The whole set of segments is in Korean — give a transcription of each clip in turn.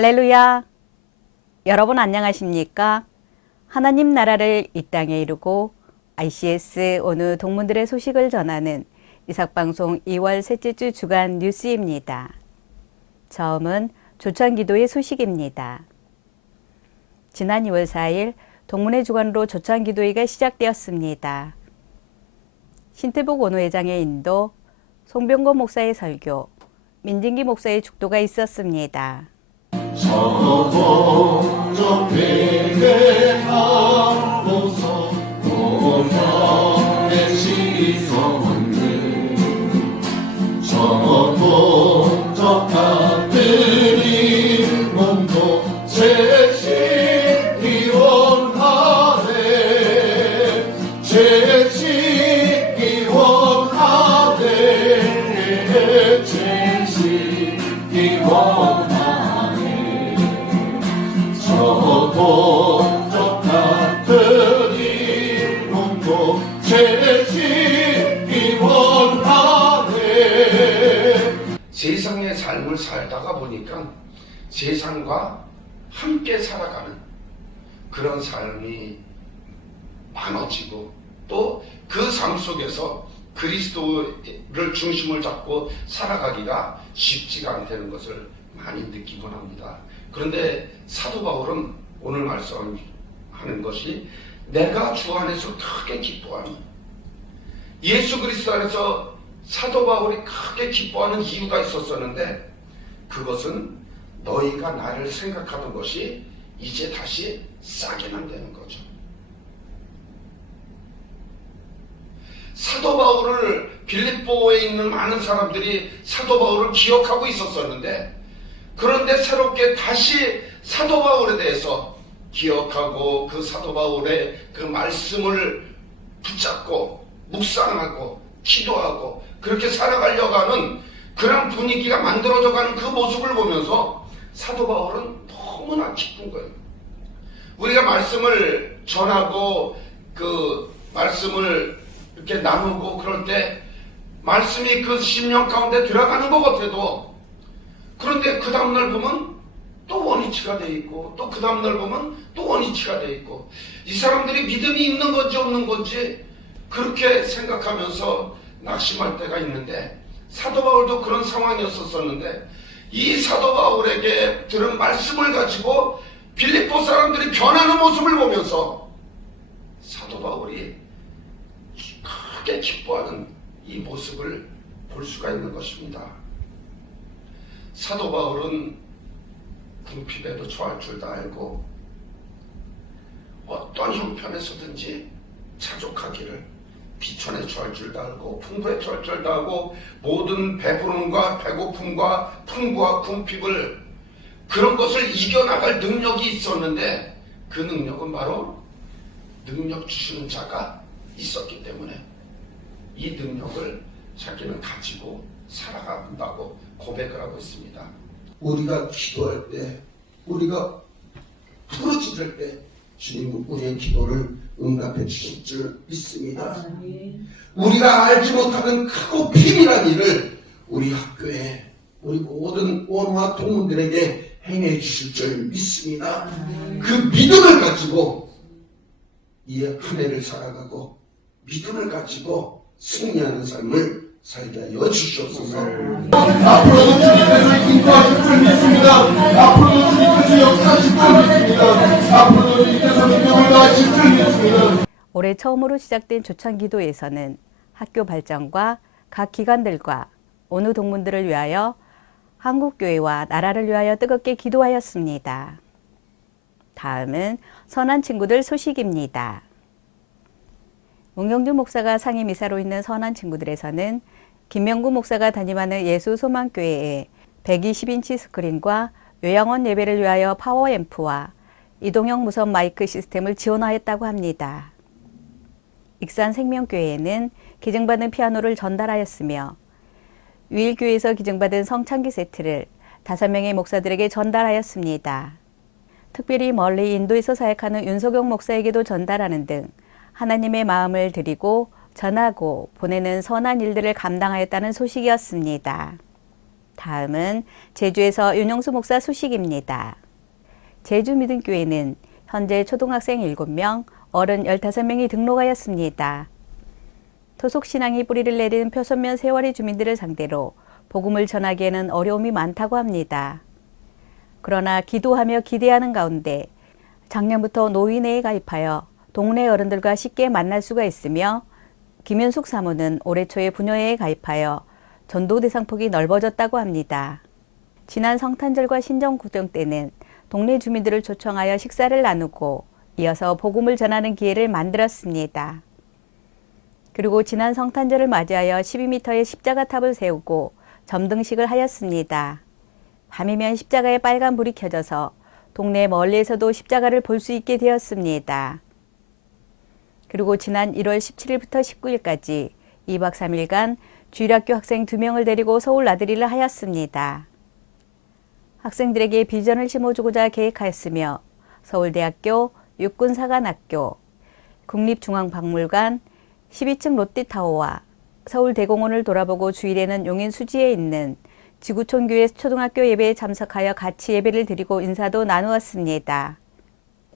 할렐루야! 여러분 안녕하십니까? 하나님 나라를 이 땅에 이루고 ICS 어느 동문들의 소식을 전하는 이삭방송 2월 셋째 주 주간 뉴스입니다. 처음은 조찬기도의 소식입니다. 지난 2월 4일 동문회 주관으로 조찬기도회가 시작되었습니다. 신태복 원우회장의 인도, 송병거 목사의 설교, 민진기 목사의 축도가 있었습니다. 저동정 회개하고서 공평의 지성을 저동정 같은 몸도 채찍이 원하네 채찍이 원하네 채찍이 원하네 저동적 같은 이름도 채찍이 원하네. 세상의 삶을 살다가 보니까 세상과 함께 살아가는 그런 삶이 많아지고 또 그 삶 속에서 그리스도를 중심을 잡고 살아가기가 쉽지가 않다는 것을 많이 느끼곤 합니다. 그런데 사도 바울은 오늘 말씀하는 것이 내가 주 안에서 크게 기뻐하는 예수 그리스도 안에서 사도 바울이 크게 기뻐하는 이유가 있었었는데 그것은 너희가 나를 생각하던 것이 이제 다시 싸게 난다는 거죠. 사도 바울을 빌립보에 있는 많은 사람들이 사도 바울을 기억하고 있었었는데 그런데 새롭게 다시 사도 바울에 대해서 기억하고 그 사도 바울의 그 말씀을 붙잡고 묵상하고 기도하고 그렇게 살아가려고 하는 그런 분위기가 만들어져가는 그 모습을 보면서 사도 바울은 너무나 기쁜 거예요. 우리가 말씀을 전하고 그 말씀을 이렇게 나누고 그럴 때 말씀이 그 심령 가운데 들어가는 것 같아도 그런데 그 다음날 보면 또 원위치가 돼 있고 또 그 다음날 보면 또 원위치가 돼 있고 이 사람들이 믿음이 있는 건지 없는 건지 그렇게 생각하면서 낙심할 때가 있는데 사도 바울도 그런 상황이었었는데 이 사도 바울에게 들은 말씀을 가지고 빌립보 사람들이 변하는 모습을 보면서 사도 바울이 크게 기뻐하는 이 모습을 볼 수가 있는 것입니다. 사도 바울은 궁핍에도 처할 줄 다 알고 어떤 형편에서든지 자족하기를 비천에 처할 줄 다 알고 풍부에 처할 줄 다 알고 모든 배부름과 배고픔과 풍부와 궁핍을 그런 것을 이겨나갈 능력이 있었는데 그 능력은 바로 능력 주시는 자가 있었기 때문에 이 능력을 자기는 가지고 살아간다고 고백을 하고 있습니다. 우리가 기도할 때, 우리가 부르짖을 때 주님은 우리의 기도를 응답해 주실 줄 믿습니다. 우리가 알지 못하는 크고 비밀한 일을 우리 학교에 우리 모든 원우와 동문들에게 행해 주실 줄 믿습니다. 그 믿음을 가지고 이 한 해를 살아가고 믿음을 가지고 승리하는 삶을 살게 하여 주시옵소서. 앞으로도 주님께서 인도하실 줄 믿습니다. 앞으로도 주님께서 역사하실 줄 믿습니다. 앞으로도 주님께서 능력을 다하실 줄 믿습니다. 올해 처음으로 시작된 조찬기도에서는 학교 발전과 각 기관들과 어느 동문들을 위하여 한국교회와 나라를 위하여 뜨겁게 기도하였습니다. 다음은 선한 친구들 소식입니다. 문경주 목사가 상임이사로 있는 선한 친구들에서는 김명구 목사가 담임하는 예수소망교회에 120인치 스크린과 요양원 예배를 위하여 파워앰프와 이동형 무선 마이크 시스템을 지원하였다고 합니다. 익산생명교회에는 기증받은 피아노를 전달하였으며 유일교회에서 기증받은 성창기 세트를 5명의 목사들에게 전달하였습니다. 특별히 멀리 인도에서 사역하는 윤석영 목사에게도 전달하는 등 하나님의 마음을 드리고 전하고 보내는 선한 일들을 감당하였다는 소식이었습니다. 다음은 제주에서 윤영수 목사 소식입니다. 제주 믿음교회는 현재 초등학생 7명, 어른 15명이 등록하였습니다. 토속신앙이 뿌리를 내린 표선면 세월의 주민들을 상대로 복음을 전하기에는 어려움이 많다고 합니다. 그러나 기도하며 기대하는 가운데 작년부터 노인회에 가입하여 동네 어른들과 쉽게 만날 수가 있으며 김윤숙 사모는 올해 초에 부녀회에 가입하여 전도 대상폭이 넓어졌다고 합니다. 지난 성탄절과 신정구정 때는 동네 주민들을 초청하여 식사를 나누고 이어서 복음을 전하는 기회를 만들었습니다. 그리고 지난 성탄절을 맞이하여 12m의 십자가탑을 세우고 점등식을 하였습니다. 밤이면 십자가에 빨간 불이 켜져서 동네 멀리에서도 십자가를 볼 수 있게 되었습니다. 그리고 지난 1월 17일부터 19일까지 2박 3일간 주일학교 학생 2명을 데리고 서울 나들이를 하였습니다. 학생들에게 비전을 심어주고자 계획하였으며 서울대학교, 육군사관학교, 국립중앙박물관, 12층 롯데타워와 서울대공원을 돌아보고 주일에는 용인 수지에 있는 지구촌교회 초등학교 예배에 참석하여 같이 예배를 드리고 인사도 나누었습니다.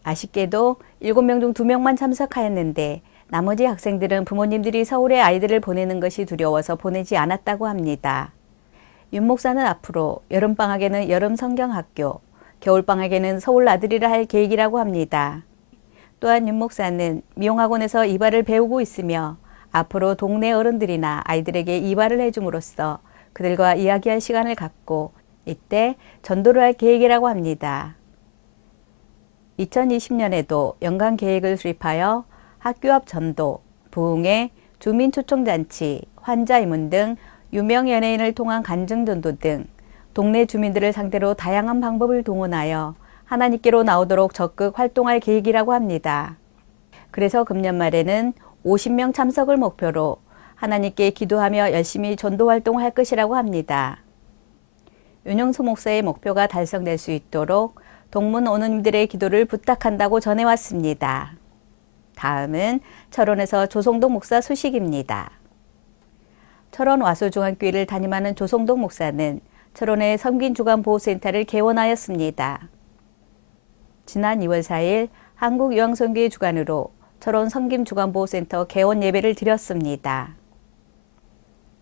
아쉽게도 7명 중 2명만 참석하였는데 나머지 학생들은 부모님들이 서울에 아이들을 보내는 것이 두려워서 보내지 않았다고 합니다. 윤 목사는 앞으로 여름방학에는 여름성경학교, 겨울방학에는 서울 나들이를 할 계획이라고 합니다. 또한 윤 목사는 미용학원에서 이발을 배우고 있으며 앞으로 동네 어른들이나 아이들에게 이발을 해줌으로써 그들과 이야기할 시간을 갖고 이때 전도를 할 계획이라고 합니다. 2020년에도 연간 계획을 수립하여 학교 앞 전도, 부흥회, 주민초청잔치, 환자 입문 등 유명 연예인을 통한 간증전도 등 동네 주민들을 상대로 다양한 방법을 동원하여 하나님께로 나오도록 적극 활동할 계획이라고 합니다. 그래서 금년 말에는 50명 참석을 목표로 하나님께 기도하며 열심히 전도 활동할 것이라고 합니다. 윤영수 목사의 목표가 달성될 수 있도록 동문 어머님들의 기도를 부탁한다고 전해왔습니다. 다음은 철원에서 조성동 목사 소식입니다. 철원 와수중앙교회를 담임하는 조성동 목사는 철원의 섬긴주간보호센터를 개원하였습니다. 지난 2월 4일 한국요양선교회 주관으로 철원 섬김주간보호센터 개원 예배를 드렸습니다.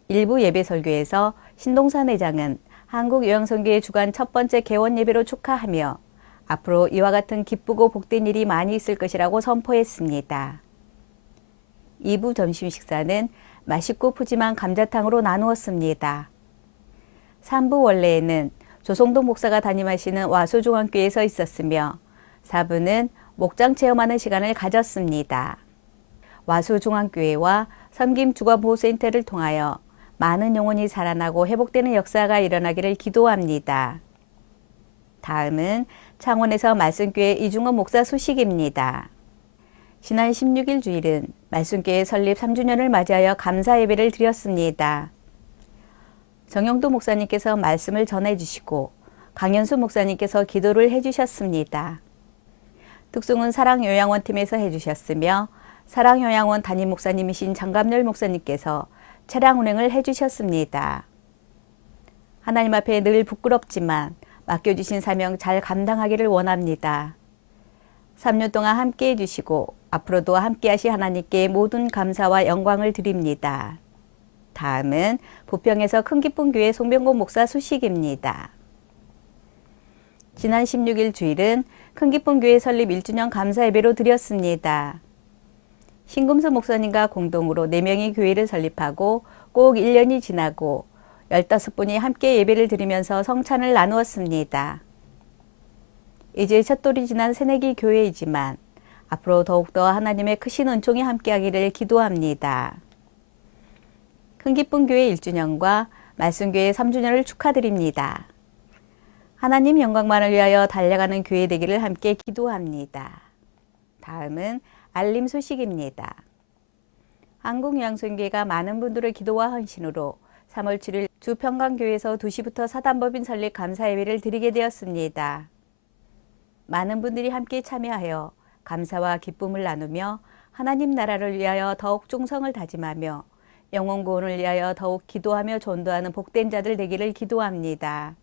일부 예배 설교에서 신동산 회장은 한국요양선교회 주관 첫 번째 개원 예배로 축하하며 앞으로 이와 같은 기쁘고 복된 일이 많이 있을 것이라고 선포했습니다. 2부 점심 식사는 맛있고 푸짐한 감자탕으로 나누었습니다. 3부 원래에는 조성동 목사가 담임하시는 와수중앙교회에서 있었으며 4부는 목장 체험하는 시간을 가졌습니다. 와수중앙교회와 섬김주간보호센터를 통하여 많은 영혼이 살아나고 회복되는 역사가 일어나기를 기도합니다. 다음은 창원에서 말씀교회 이중원 목사 소식입니다. 지난 16일 주일은 말씀교회 설립 3주년을 맞이하여 감사 예배를 드렸습니다. 정영도 목사님께서 말씀을 전해주시고 강현수 목사님께서 기도를 해주셨습니다. 특송은 사랑요양원 팀에서 해주셨으며 사랑요양원 담임 목사님이신 장감열 목사님께서 차량 운행을 해주셨습니다. 하나님 앞에 늘 부끄럽지만 맡겨주신 사명 잘 감당하기를 원합니다. 3년 동안 함께해 주시고 앞으로도 함께하실 하나님께 모든 감사와 영광을 드립니다. 다음은 부평에서 큰기쁨교회 송병곤 목사 소식입니다. 지난 16일 주일은 큰기쁨교회 설립 1주년 감사 예배로 드렸습니다. 신금수 목사님과 공동으로 4명이 교회를 설립하고 꼭 1년이 지나고 15분이 함께 예배를 드리면서 성찬을 나누었습니다. 이제 첫돌이 지난 새내기 교회이지만 앞으로 더욱더 하나님의 크신 은총이 함께하기를 기도합니다. 큰기쁨교회 1주년과 말씀교회 3주년을 축하드립니다. 하나님 영광만을 위하여 달려가는 교회 되기를 함께 기도합니다. 다음은 알림 소식입니다. 한국요양선교회가 많은 분들의 기도와 헌신으로 3월 7일 주평강교회에서 2시부터 사단법인 설립 감사예배를 드리게 되었습니다. 많은 분들이 함께 참여하여 감사와 기쁨을 나누며 하나님 나라를 위하여 더욱 충성을 다짐하며 영혼 구원을 위하여 더욱 기도하며 전도하는 복된 자들 되기를 기도합니다.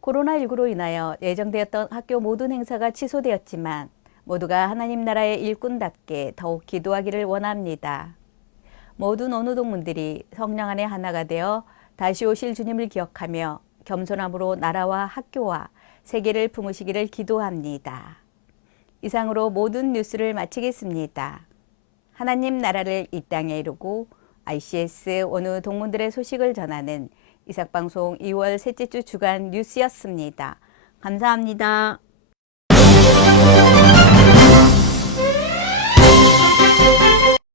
코로나19로 인하여 예정되었던 학교 모든 행사가 취소되었지만 모두가 하나님 나라의 일꾼답게 더욱 기도하기를 원합니다. 모든 어느 동문들이 성령 안에 하나가 되어 다시 오실 주님을 기억하며 겸손함으로 나라와 학교와 세계를 품으시기를 기도합니다. 이상으로 모든 뉴스를 마치겠습니다. 하나님 나라를 이 땅에 이루고 ICS 어느 동문들의 소식을 전하는 이삭방송 2월 셋째 주 주간 뉴스였습니다. 감사합니다.